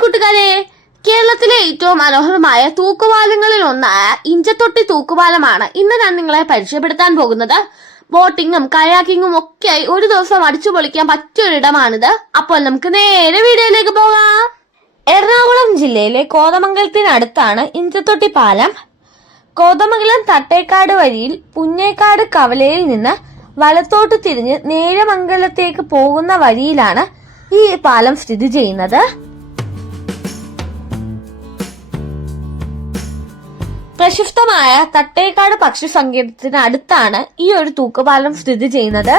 കൂട്ടുകാരെ കേരളത്തിലെ ഏറ്റവും മനോഹരമായ തൂക്കുപാലങ്ങളിൽ ഒന്നായ ഇഞ്ചത്തൊട്ടി തൂക്കുപാലമാണ് ഇന്ന് ഞാൻ നിങ്ങളെ പരിചയപ്പെടുത്താൻ പോകുന്നത്. ബോട്ടിങ്ങും കയാക്കിങ്ങും ഒക്കെയായി ഒരു ദിവസം അടിച്ചു പൊളിക്കാൻ പറ്റിയ ഒരിടമാണിത് അപ്പോൾ നമുക്ക് നേരെ വീഡിയോയിലേക്ക് പോകാം. എറണാകുളം ജില്ലയിലെ കോതമംഗലത്തിനടുത്താണ് ഇഞ്ചത്തൊട്ടി പാലം. കോതമംഗലം തട്ടേക്കാട് വഴിയിൽ പുന്നേക്കാട് കവലയിൽ നിന്ന് വലത്തോട്ട് തിരിഞ്ഞ് നേരമംഗലത്തേക്ക് പോകുന്ന വഴിയിലാണ് ഈ പാലം സ്ഥിതി ചെയ്യുന്നത്. പ്രശസ്തമായ തട്ടേക്കാട് പക്ഷി സങ്കേതത്തിന് അടുത്താണ് ഈ ഒരു തൂക്കുപാലം സ്ഥിതി ചെയ്യുന്നത്.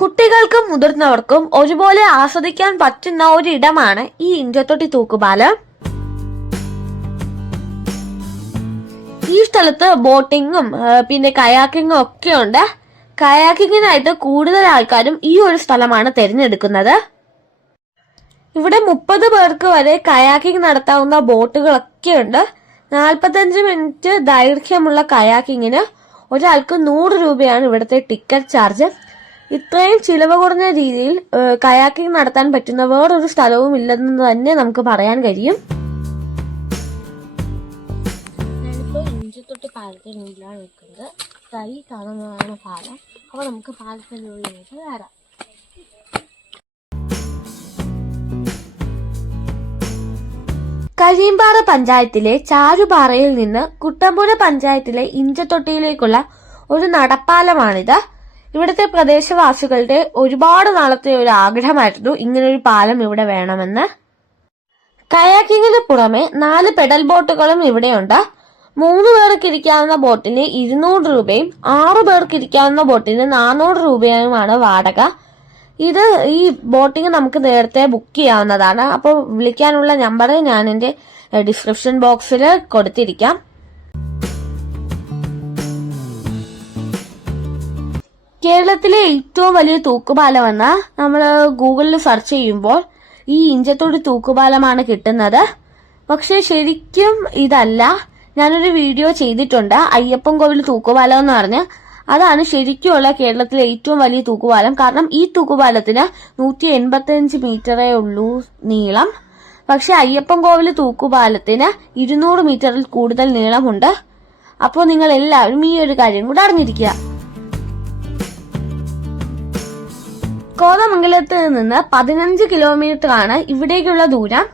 കുട്ടികൾക്കും മുതിർന്നവർക്കും ഒരുപോലെ ആസ്വദിക്കാൻ പറ്റുന്ന ഒരിടമാണ് ഈ ഇഞ്ചത്തൊട്ടി തൂക്കുപാലം. ഈ സ്ഥലത്ത് ബോട്ടിങ്ങും പിന്നെ കയാക്കിങ്ങും ഒക്കെ ഉണ്ട് കയാക്കിങ്ങിനായിട്ട് കൂടുതൽ ആൾക്കാരും ഈ ഒരു സ്ഥലമാണ് തിരഞ്ഞെടുക്കുന്നത്. ഇവിടെ മുപ്പത് പേർക്ക് വരെ കയാക്കിംഗ് നടത്താവുന്ന ബോട്ടുകളൊക്കെ ഉണ്ട്. നാൽപ്പത്തഞ്ച് മിനിറ്റ് ദൈർഘ്യമുള്ള കയാക്കിങ്ങിന് ഒരാൾക്ക് നൂറ് രൂപയാണ് ഇവിടുത്തെ ടിക്കറ്റ് ചാർജ്. ഇത്രയും ചിലവ് കുറഞ്ഞ രീതിയിൽ കയാക്കിംഗ് നടത്താൻ പറ്റുന്ന വേറൊരു സ്ഥലവും ഇല്ലെന്ന് തന്നെ നമുക്ക് പറയാൻ കഴിയും. ഞാനിപ്പോൾ ഇഞ്ചത്തൊട്ടി പാലത്തിന് മുന്നിലാണ് നിൽക്കുന്നത്. തൈ കാണുന്നതാണ് പാലം. അപ്പോൾ നമുക്ക് പാലത്തിനുള്ളിലേക്ക് ഉള്ളിലേക്ക് കഴിയമ്പാറ പഞ്ചായത്തിലെ ചാരുപാറയിൽ നിന്ന് കുട്ടമ്പുഴ പഞ്ചായത്തിലെ ഇഞ്ചത്തൊട്ടിയിലേക്കുള്ള ഒരു നടപ്പാലമാണിത്. ഇവിടുത്തെ പ്രദേശവാസികളുടെ ഒരുപാട് നാളത്തെ ഒരു ആഗ്രഹമായിരുന്നു ഇങ്ങനൊരു പാലം ഇവിടെ വേണമെന്ന്. കയാക്കിങ്ങിന് പുറമെ നാല് പെഡൽ ബോട്ടുകളും ഇവിടെയുണ്ട്. മൂന്ന് പേർക്ക് ഇരിക്കാവുന്ന ബോട്ടിന് ഇരുന്നൂറ് രൂപയും ആറു പേർക്ക് ഇരിക്കാവുന്ന ബോട്ടിന് നാനൂറ് രൂപയുമാണ് വാടക. ഇത് ഈ ബോട്ടിംഗ് നമുക്ക് നേരത്തെ ബുക്ക് ചെയ്യാവുന്നതാണ്. അപ്പോൾ വിളിക്കാനുള്ള നമ്പർ ഞാൻ എന്റെ ഡിസ്ക്രിപ്ഷൻ ബോക്സിൽ കൊടുത്തിരിക്കാം. കേരളത്തിലെ ഏറ്റവും വലിയ തൂക്കുപാലമെന്ന് നമ്മൾ ഗൂഗിളിൽ സെർച്ച് ചെയ്യുമ്പോൾ ഈ ഇഞ്ചത്തോട് തൂക്കുപാലമാണ് കിട്ടുന്നത്. പക്ഷെ ശരിക്കും ഇതല്ല. ഞാനൊരു വീഡിയോ ചെയ്തിട്ടുണ്ട്. അയ്യപ്പൻ കോവിൽ തൂക്കുപാലം എന്ന് പറഞ്ഞ്. അതാണ് ശരിക്കുമുള്ള കേരളത്തിലെ ഏറ്റവും വലിയ തൂക്കുപാലം. കാരണം ഈ തൂക്കുപാലത്തിന് നൂറ്റി എൺപത്തിയഞ്ച് മീറ്ററേ ഉള്ളൂ നീളം. പക്ഷെ അയ്യപ്പൻ കോവിൽ തൂക്കുപാലത്തിന് ഇരുന്നൂറ് മീറ്ററിൽ കൂടുതൽ നീളമുണ്ട്. അപ്പോൾ നിങ്ങൾ എല്ലാവരും ഈ ഒരു കാര്യം കൂടെ അറിഞ്ഞിരിക്കുക. കോതമംഗലത്ത് നിന്ന് പതിനഞ്ച് കിലോമീറ്റർ ആണ് ഇവിടേക്കുള്ള ദൂരം.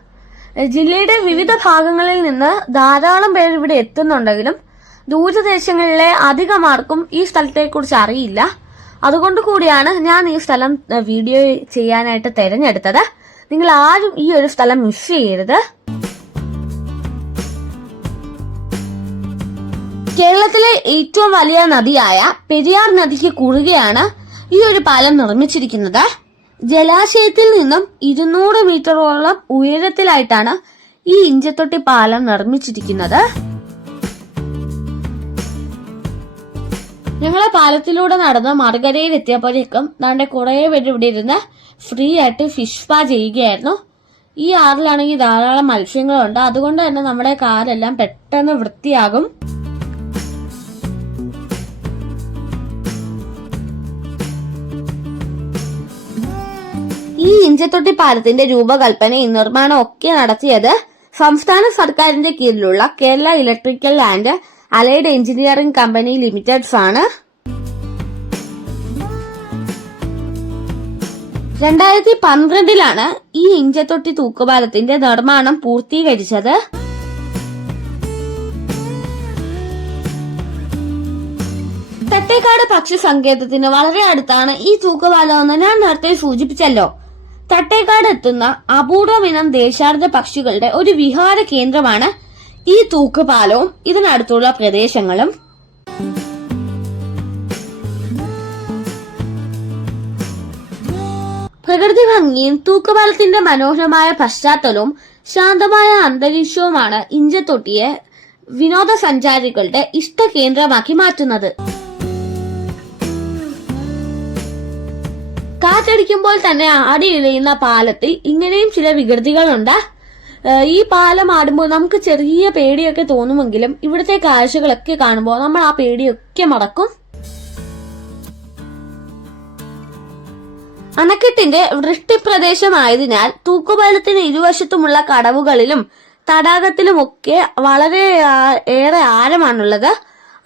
ജില്ലയുടെ വിവിധ ഭാഗങ്ങളിൽ നിന്ന് ധാരാളം പേർ ഇവിടെ എത്തുന്നുണ്ടെങ്കിലും ദൂരദേശങ്ങളിലെ അധികമാർക്കും ഈ സ്ഥലത്തെക്കുറിച്ച് അറിയില്ല. അതുകൊണ്ട് കൂടിയാണ് ഞാൻ ഈ സ്ഥലം വീഡിയോ ചെയ്യാനായിട്ട് തിരഞ്ഞെടുത്തത്. നിങ്ങൾ ആരും ഈ ഒരു സ്ഥലം മിസ് ചെയ്യരുത്. കേരളത്തിലെ ഏറ്റവും വലിയ നദിയായ പെരിയാർ നദിക്ക് കുറുകയാണ് ഈ ഒരു പാലം നിർമ്മിച്ചിരിക്കുന്നത്. ജലാശയത്തിൽ നിന്നും ഇരുന്നൂറ് മീറ്ററോളം ഉയരത്തിലായിട്ടാണ് ഈ ഇഞ്ചത്തൊട്ടി പാലം നിർമ്മിച്ചിരിക്കുന്നത്. ഞങ്ങളെ പാലത്തിലൂടെ നടന്ന് മറുകരയിൽ എത്തിയപ്പോഴേക്കും ദാണ്ടെ കുറേ പേര് ഇവിടെ ഇരുന്ന് ഫ്രീ ആയിട്ട് ഫിഷ് പാ ചെയ്യുകയായിരുന്നു. ഈ ആറിലാണെങ്കിൽ ധാരാളം മത്സ്യങ്ങളുണ്ട്. അതുകൊണ്ട് തന്നെ നമ്മുടെ കാലെല്ലാം പെട്ടെന്ന് വൃത്തിയാകും. ഈ ഇഞ്ചത്തൊട്ടി പാലത്തിന്റെ രൂപകൽപ്പനയും നിർമ്മാണം ഒക്കെ നടത്തിയത് സംസ്ഥാന സർക്കാരിന്റെ കീഴിലുള്ള Kerala electrical and allied engineering company Limited's ആണ്. രണ്ടായിരത്തി പന്ത്രണ്ടിലാണ് ഈ ഇഞ്ചത്തൊട്ടി തൂക്കുപാലത്തിന്റെ നിർമ്മാണം പൂർത്തീകരിച്ചത്. തട്ടേക്കാട് പക്ഷി സങ്കേതത്തിന് വളരെ അടുത്താണ് ഈ തൂക്കുപാലം എന്ന് ഞാൻ നേരത്തെ സൂചിപ്പിച്ചല്ലോ. തട്ടേക്കാട് എത്തുന്ന അപൂർവമിനം ദേശാടന പക്ഷികളുടെ ഒരു വിഹാര കേന്ദ്രമാണ് ഈ തൂക്കുപാലവും ഇതിനടുത്തുള്ള പ്രദേശങ്ങളും പ്രകൃതി ഭംഗിയും തൂക്കുപാലത്തിന്റെ മനോഹരമായ പശ്ചാത്തലവും ശാന്തമായ അന്തരീക്ഷവുമാണ് ഇഞ്ചത്തൊട്ടിയെ വിനോദസഞ്ചാരികളുടെ ഇഷ്ട കേന്ദ്രമാക്കി മാറ്റുന്നത്. കാറ്റടിക്കുമ്പോൾ തന്നെ ആടി പാലത്തിൽ ഇങ്ങനെയും ചില വികൃതികളുണ്ട്. ഈ പാലം ആടുമ്പോൾ നമുക്ക് ചെറിയ പേടിയൊക്കെ തോന്നുമെങ്കിലും ഇവിടുത്തെ കാഴ്ചകളൊക്കെ കാണുമ്പോൾ നമ്മൾ ആ പേടിയൊക്കെ മടക്കും അണക്കെട്ടിന്റെ വൃഷ്ടിപ്രദേശമായതിനാൽ തൂക്കുപാലത്തിന് ഇരുവശത്തുമുള്ള കടവുകളിലും തടാകത്തിലുമൊക്കെ വളരെ ഏറെ ആഴമാണുള്ളത്.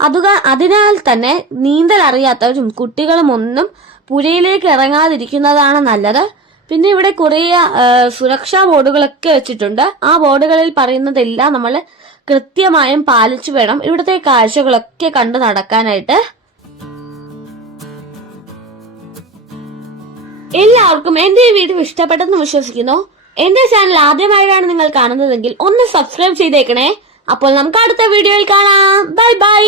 അതുക അതിനാൽ തന്നെ നീന്തൽ അറിയാത്തവരും കുട്ടികളും ഒന്നും പുഴയിലേക്ക് ഇറങ്ങാതിരിക്കുന്നതാണ് നല്ലത്. പിന്നെ ഇവിടെ കുറേ സുരക്ഷാ ബോർഡുകളൊക്കെ വെച്ചിട്ടുണ്ട്. ആ ബോർഡുകളിൽ പറയുന്നതെല്ലാം നമ്മൾ കൃത്യമായും പാലിച്ചു വേണം ഇവിടുത്തെ കാഴ്ചകളൊക്കെ കണ്ടു നടക്കാനായിട്ട്. എല്ലാവർക്കും എന്റെ ഈ വീഡിയോ ഇഷ്ടപ്പെട്ടെന്ന് വിശ്വസിക്കുന്നു. എന്റെ ചാനൽ ആദ്യമായിട്ടാണ് നിങ്ങൾ കാണുന്നതെങ്കിൽ ഒന്ന് സബ്സ്ക്രൈബ് ചെയ്തേക്കണേ. അപ്പോൾ നമുക്ക് അടുത്ത വീഡിയോയിൽ കാണാം. Bye bye.